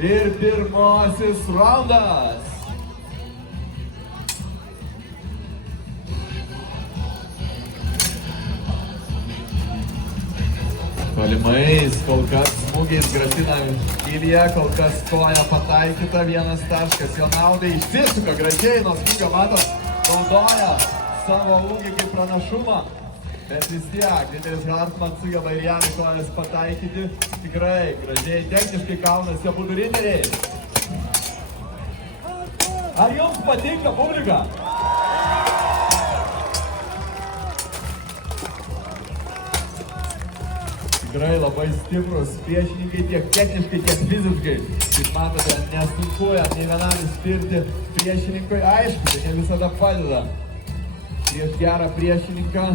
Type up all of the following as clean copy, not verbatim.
Ir pirmasis raundas. Tolimais, kol kas smūgiais grasina Ilija, kol kas koja pataikyta, 1 taškas jo naudai, išsisuka gražiai nuo smūgio, matot, naudoja savo ūgį kaip pranašumą, bet vis tiek, Dieteris Hartman sugeba ir jam į kojas pataikyti, tikrai gražiai, techniškai kaunasi abu riteriai. Ar jums patinka publika? Tikrai labai stiprus priešininkai tiek techniškai, tiek fiziškai. Kaip matote, nesunkuoja nei vienam įspirti priešininkui. Aišku, tai ne visada padeda. Prieš gerą priešininką,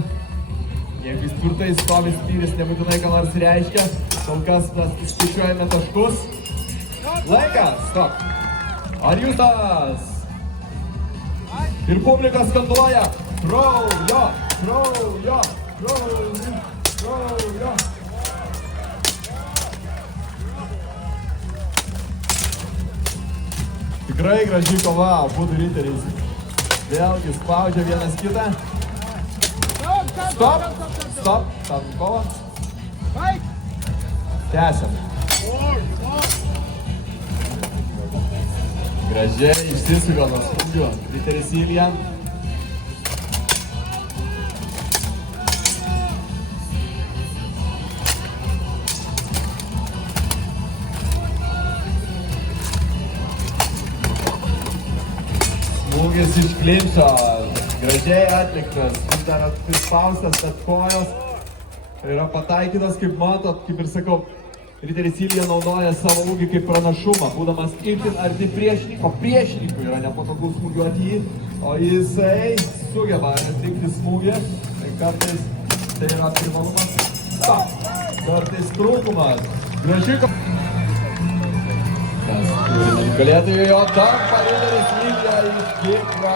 jeigu jis tvirtai stovi spyris, nebūtinai ką nors reiškia. Kol kas mes skaičiuojame taškus. Laikas, stop. Ar jūs tas? Ir publika skanduoja. Kraujo, kraujo, kraujo, kraujo. Tikrai graži kova, abu riteriais. Vėlgi spaudžia vienas kitą. Stop, stop, tam kova. Tęsiam. Gražiai išsisuka nuo smūgių. Riteris Ilija. Smūgis iš klinčio, gražiai atliktas, vis dar prispaustas, bet kojos yra pataikytas, kaip matot, kaip ir sakau, Riteris Ilija naudoja savo ūgį kaip pranašumą, būdamas itin arti priešininko, priešininkui yra nepatogu smūgiuoti jį, o jisai sugeba atlikti smūgį, tai kartais tai yra privalumas, kartais trūkumas, graži galėtų jo tampa Riteris Ilija iš Kipro.